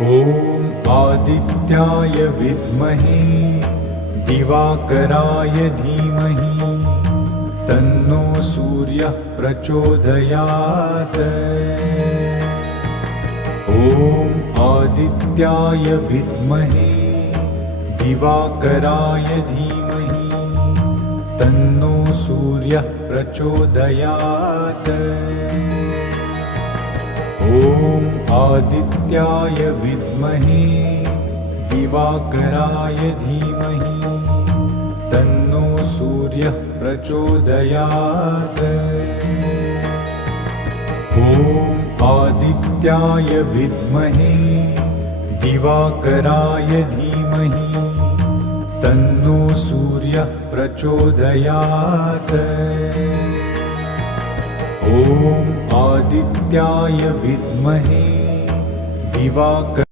ॐ आदित्याय विद्महे दिवाकराय धीमहि तन्नो सूर्यः प्रचोदयात्। ॐ आदित्याय विद्महे दिवाकराय धीमहि तन्नो सूर्यः प्रचोदयात्। ॐ आदित्याय विद्महे दिवाकराय धीमहि तन्नो सूर्यः प्रचोदयात्। ॐ आदित्याय विद्महे दिवाकराय धीमहि तन्नो सूर्यः प्रचोदयात्। ॐ आदित्याय विद्महे दिवाकराय